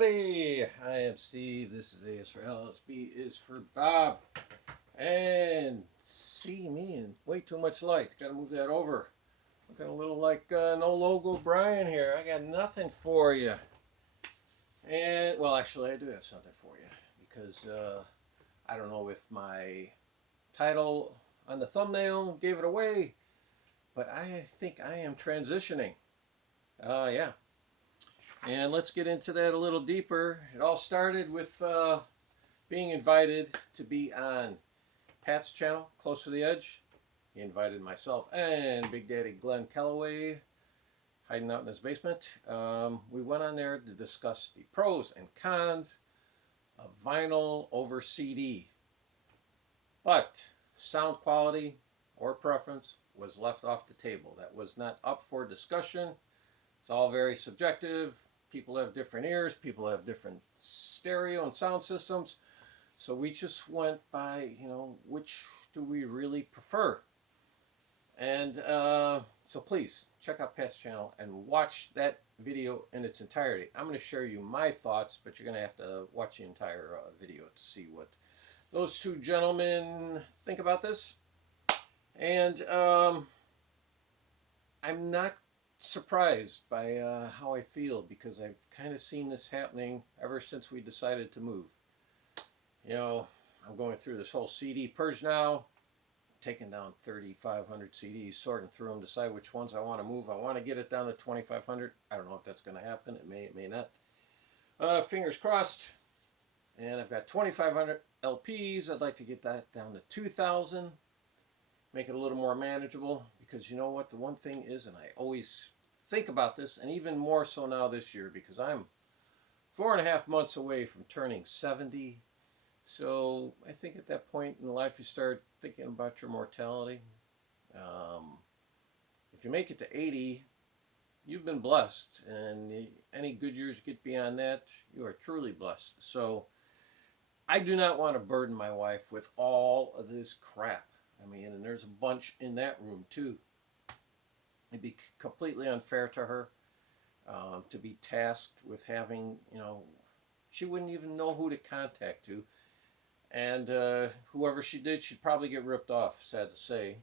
everybody. I am Steve. This is ASR LSB is for Bob. And see me in way too much light. Got to move that over. Looking a little like no logo Brian here. I got nothing for you. And well, actually, I do have something for you because I don't know if my title on the thumbnail gave it away, but I think I am transitioning. Yeah. And let's get into that a little deeper. It all started with being invited to be on Pat's channel, Close to the Edge. He invited myself and Big Daddy Glenn Calloway, hiding out in his basement. We went on there to discuss the pros and cons of vinyl over CD. But sound quality or preference was left off the table. That was not up for discussion. It's all very subjective. People have different ears. People have different stereo and sound systems. So we just went by, which do we really prefer? And so please check out Pat's channel and watch that video in its entirety. I'm going to share you my thoughts, but you're going to have to watch the entire video to see what those two gentlemen think about this. And I'm not surprised by how I feel because I've kind of seen this happening ever since we decided to move. I'm going through this whole CD purge now, taking down 3,500 CDs, sorting through them, decide which ones I want to move. I want to get it down to 2,500. I don't know if that's going to happen. It may not. Fingers crossed. And I've got 2,500 LPs. I'd like to get that down to 2,000. Make it a little more manageable, because you know what the one thing is, and I always think about this, and even more so now this year, because I'm 4.5 months away from turning 70. So I think at that point in life you start thinking about your mortality. If you make it to 80, you've been blessed, and any good years get beyond that, you are truly blessed. So I do not want to burden my wife with all of this crap. And there's a bunch in that room too. It'd be completely unfair to her to be tasked with having, she wouldn't even know who to contact to. And whoever she did, she'd probably get ripped off, sad to say.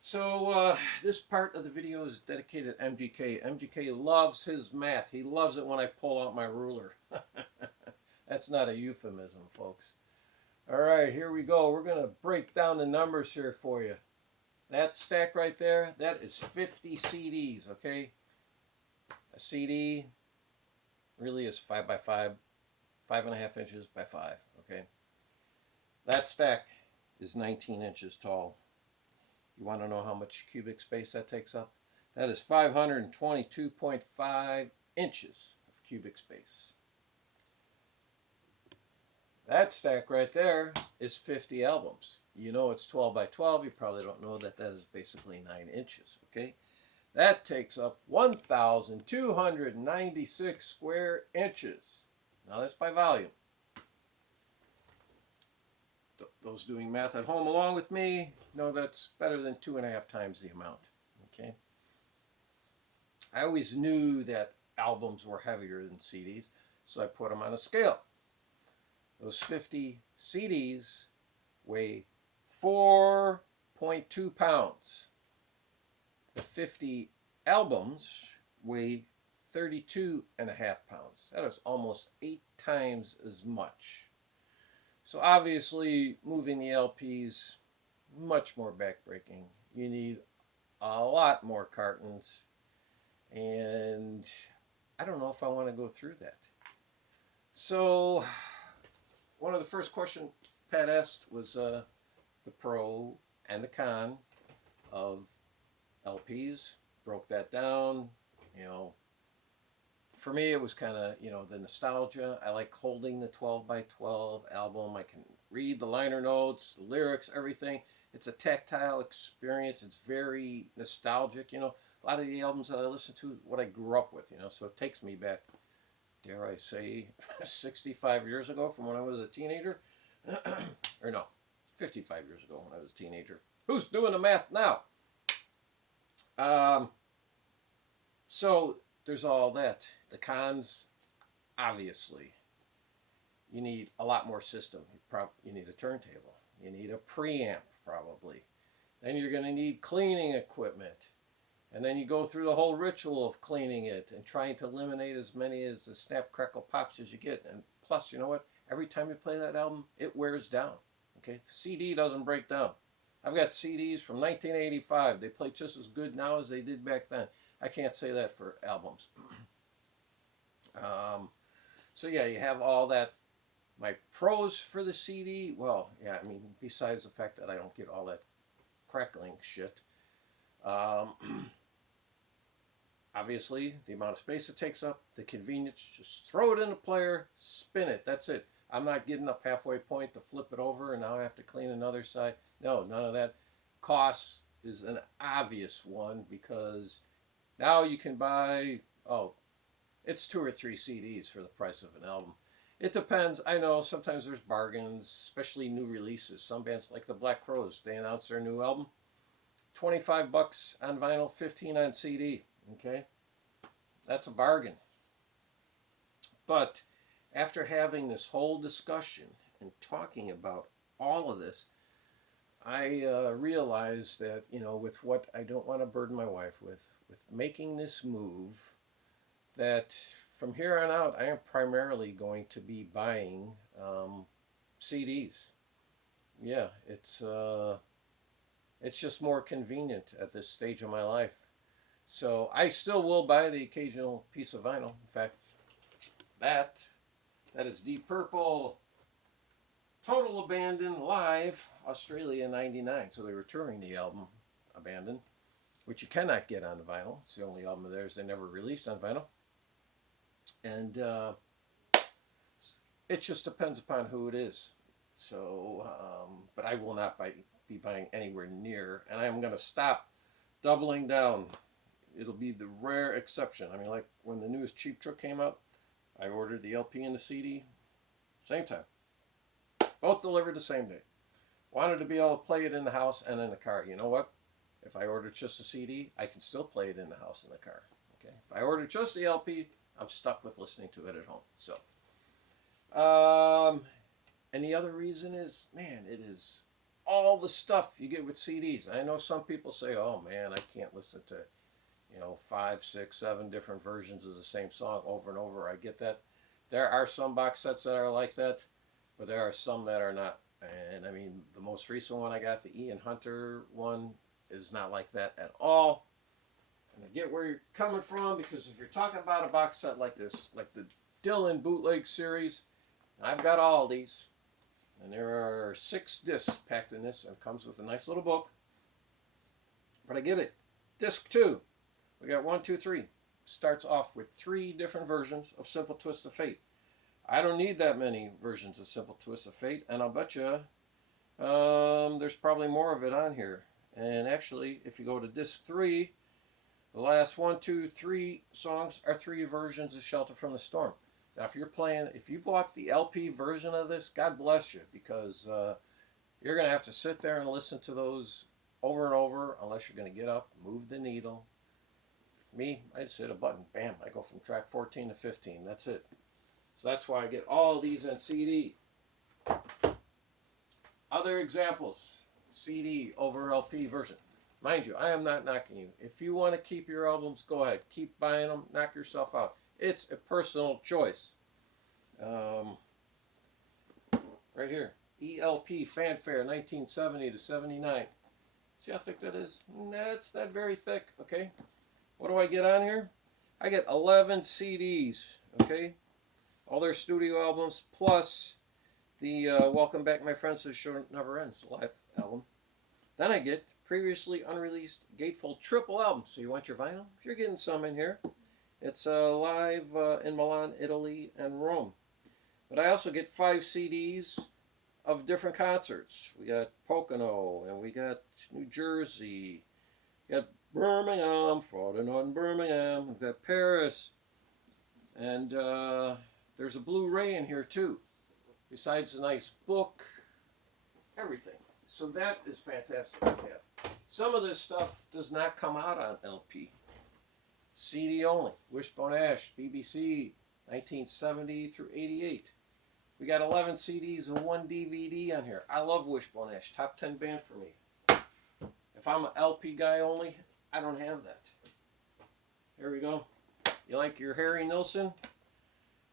So this part of the video is dedicated to MGK. MGK loves his math. He loves it when I pull out my ruler. That's not a euphemism, folks. All right, here we go. We're going to break down the numbers here for you. That stack right there, that is 50 CDs, okay? A CD really is 5 by 5, 5.5 inches by 5, okay? That stack is 19 inches tall. You want to know how much cubic space that takes up? That is 522.5 inches of cubic space. That stack right there is 50 albums. You know it's 12 by 12. You probably don't know that is basically 9 inches, okay? That takes up 1,296 square inches. Now that's by volume. Those doing math at home along with me know that's better than 2.5 times the amount, okay? I always knew that albums were heavier than CDs, so I put them on a scale. Those 50 CDs weigh 4.2 pounds. The 50 albums weigh 32.5 pounds. That is almost 8 times as much. So obviously, moving the LPs, much more backbreaking. You need a lot more cartons. And I don't know if I want to go through that. So one of the first questions Pat asked was the pro and the con of LPs. Broke that down. For me it was kind of, the nostalgia. I like holding the 12 by 12 album. I can read the liner notes, the lyrics, everything. It's a tactile experience. It's very nostalgic. A lot of the albums that I listen to, what I grew up with, so it takes me back, dare I say, 65 years ago from when I was a teenager. Or no, 55 years ago when I was a teenager. Who's doing the math now? So there's all that. The cons, obviously, you need a lot more system. You need a turntable. You need a preamp, probably. Then you're going to need cleaning equipment. And then you go through the whole ritual of cleaning it and trying to eliminate as many as the snap, crackle, pops as you get. And plus, you know what? Every time you play that album, it wears down. Okay? The CD doesn't break down. I've got CDs from 1985. They play just as good now as they did back then. I can't say that for albums. So yeah, you have all that. My pros for the CD, well, yeah, I mean, besides the fact that I don't get all that crackling shit, obviously, the amount of space it takes up, the convenience, just throw it in the player, spin it, that's it. I'm not getting up halfway point to flip it over and now I have to clean another side. No, none of that. Cost is an obvious one because now you can buy, it's 2 or 3 CDs for the price of an album. It depends. I know sometimes there's bargains, especially new releases. Some bands like the Black Crowes, they announce their new album. $25 on vinyl, 15 on CD. Okay? That's a bargain. But after having this whole discussion and talking about all of this, I realized that, with what I don't want to burden my wife with making this move, that from here on out, I am primarily going to be buying CDs. Yeah, it's just more convenient at this stage of my life. So I still will buy the occasional piece of vinyl. In fact, that is Deep Purple, Total Abandon Live, Australia '99. So they were touring the album Abandon, which you cannot get on the vinyl. It's the only album of theirs they never released on vinyl. And it just depends upon who it is. So, but I will not be buying anywhere near, and I'm going to stop doubling down. It'll be the rare exception. I mean, like when the newest Cheap Trick came out, I ordered the LP and the CD, same time. Both delivered the same day. Wanted to be able to play it in the house and in the car. You know what? If I ordered just a CD, I can still play it in the house and the car. Okay. If I ordered just the LP, I'm stuck with listening to it at home. So, and the other reason is, man, it is all the stuff you get with CDs. I know some people say, oh man, I can't listen to, 5, 6, 7 different versions of the same song over and over. I get that. There are some box sets that are like that, but there are some that are not. And I mean, the most recent one I got, the Ian Hunter one, is not like that at all. And I get where you're coming from, because if you're talking about a box set like this, like the Dylan Bootleg series, I've got all these, and there are 6 discs packed in this, and it comes with a nice little book. But I get it. Disc 2, we got 1, 2, 3. Starts off with 3 different versions of Simple Twist of Fate. I don't need that many versions of Simple Twist of Fate, and I'll bet you there's probably more of it on here. And actually, if you go to disc 3, the last 1, 2, 3 songs are 3 versions of Shelter from the Storm. Now, if you bought the LP version of this, God bless you, because you're going to have to sit there and listen to those over and over, unless you're going to get up, move the needle. Me, I just hit a button, bam, I go from track 14 to 15, that's it. So that's why I get all these on CD. Other examples, CD over LP version. Mind you, I am not knocking you. If you want to keep your albums, go ahead. Keep buying them, knock yourself out. It's a personal choice. Right here, ELP Fanfare 1970 to 79. See how thick that is? That's not very thick, okay? What do I get on here? I get 11 CDs, okay? All their studio albums, plus the Welcome Back My Friends, The Show Never Ends live album. Then I get previously unreleased Gatefold triple album. So you want your vinyl? You're getting some in here. It's live in Milan, Italy, and Rome. But I also get 5 CDs of different concerts. We got Pocono, and we got New Jersey. We got Birmingham, Friday night in Birmingham. We've got Paris. And there's a Blu-ray in here too. Besides a nice book, everything. So that is fantastic to have. Some of this stuff does not come out on LP. CD only. Wishbone Ash, BBC, 1970 through 88. We got 11 CDs and 1 DVD on here. I love Wishbone Ash. Top 10 band for me. If I'm an LP guy only, I don't have that. Here we go. You like your Harry Nilsson?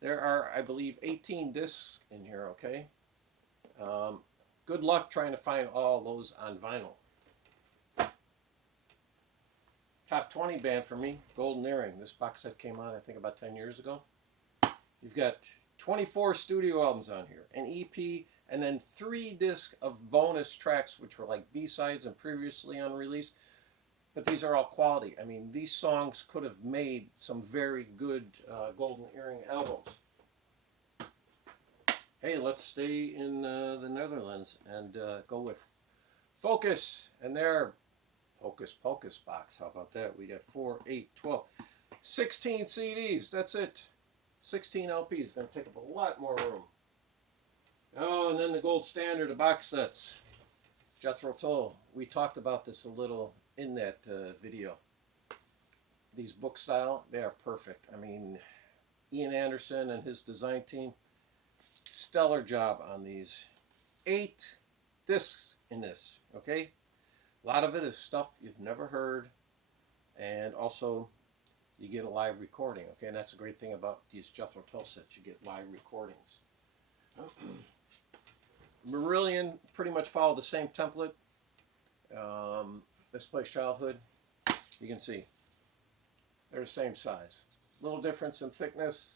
There are, I believe, 18 discs in here, okay? Good luck trying to find all those on vinyl. Top 20 band for me, Golden Earring. This box set came out, I think, about 10 years ago. You've got 24 studio albums on here, an EP, and then 3 discs of bonus tracks, which were like B-sides and previously unreleased. But these are all quality. I mean, these songs could have made some very good Golden Earring albums. Hey, let's stay in the Netherlands and go with Focus and their Hocus Pocus box. How about that? We got 4, 8, 12, 16 CDs. That's it. 16 LPs. Going to take up a lot more room. Oh, and then the gold standard of box sets. Jethro Tull. We talked about this a little in that video. These book style, they are perfect. I mean, Ian Anderson and his design team, stellar job on these. 8 discs in this, okay? A lot of it is stuff you've never heard, and also you get a live recording, okay? And that's a great thing about these Jethro Tull sets. You get live recordings. Marillion pretty much followed the same template. This Place Childhood, you can see they're the same size. Little difference in thickness,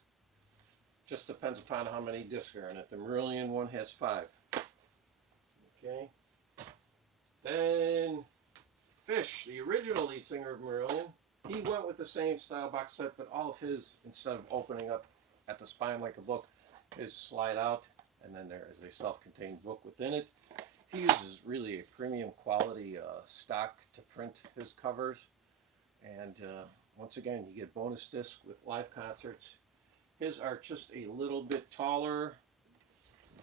just depends upon how many discs are in it. The Marillion one has 5. Okay. Then Fish, the original lead singer of Marillion, he went with the same style box set, but all of his, instead of opening up at the spine like a book, is slide out, and then there is a self-contained book within it. He uses really a premium quality stock to print his covers. And once again, you get bonus disc with live concerts. His are just a little bit taller.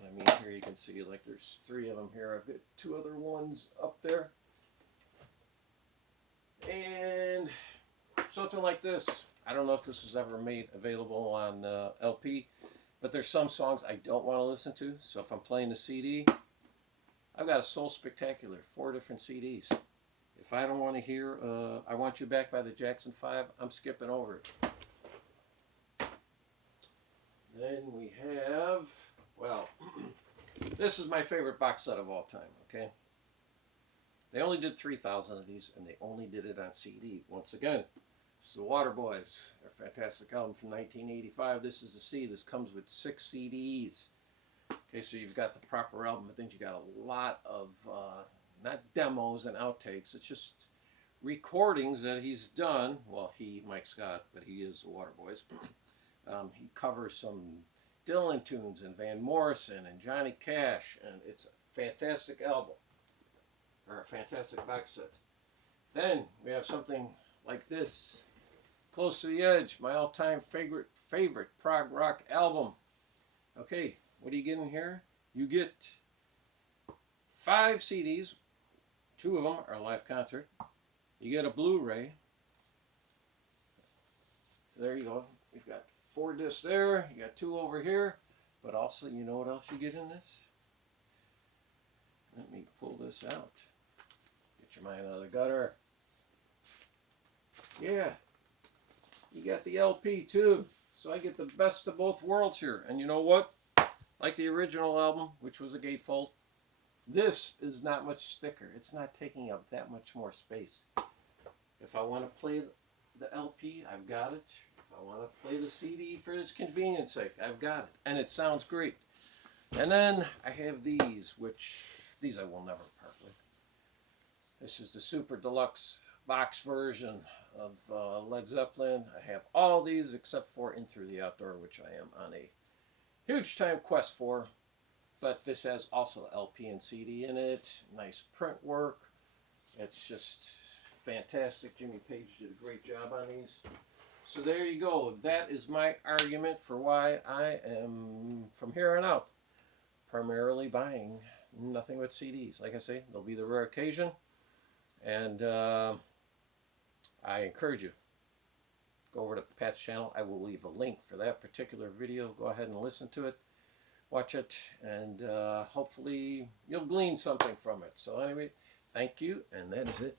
I mean, here you can see, like, there's 3 of them here. I've got 2 other ones up there. And something like this. I don't know if this was ever made available on LP, but there's some songs I don't want to listen to. So if I'm playing the CD, I've got a Soul Spectacular, 4 different CDs. If I don't want to hear I Want You Back by the Jackson 5, I'm skipping over it. Then we have, well, this is my favorite box set of all time, okay? They only did 3,000 of these, and they only did it on CD. Once again, this is the Waterboys, their fantastic album from 1985. This is the C. This comes with 6 CDs. Okay, so you've got the proper album, but then you got a lot of, not demos and outtakes, it's just recordings that he's done. Well, Mike Scott, but he is the Waterboys. He covers some Dylan tunes and Van Morrison and Johnny Cash, and it's a fantastic album, or a fantastic box set. Then we have something like this, Close to the Edge, my all-time favorite prog rock album. Okay, what do you get in here? You get 5 CDs. 2 of them are live concert. You get a Blu-ray. So there you go. We've got 4 discs there. You got 2 over here. But also, you know what else you get in this? Let me pull this out. Get your mind out of the gutter. Yeah. You got the LP too. So I get the best of both worlds here. And you know what? Like the original album, which was a gatefold, this is not much thicker. It's not taking up that much more space. If I want to play the LP, I've got it. If I want to play the CD for its convenience sake, I've got it. And it sounds great. And then I have these, which these I will never part with. This is the Super Deluxe box version of Led Zeppelin. I have all these except for In Through the Outdoor, which I am on a huge time quest for. But this has also LP and CD in it. Nice print work. It's just fantastic. Jimmy Page did a great job on these. So there you go. That is my argument for why I am, from here on out, primarily buying nothing but CDs. Like I say, there'll be the rare occasion. And I encourage you, go over to Pat's channel. I will leave a link for that particular video. Go ahead and listen to it, watch it, and hopefully you'll glean something from it. So anyway, thank you, and that is it.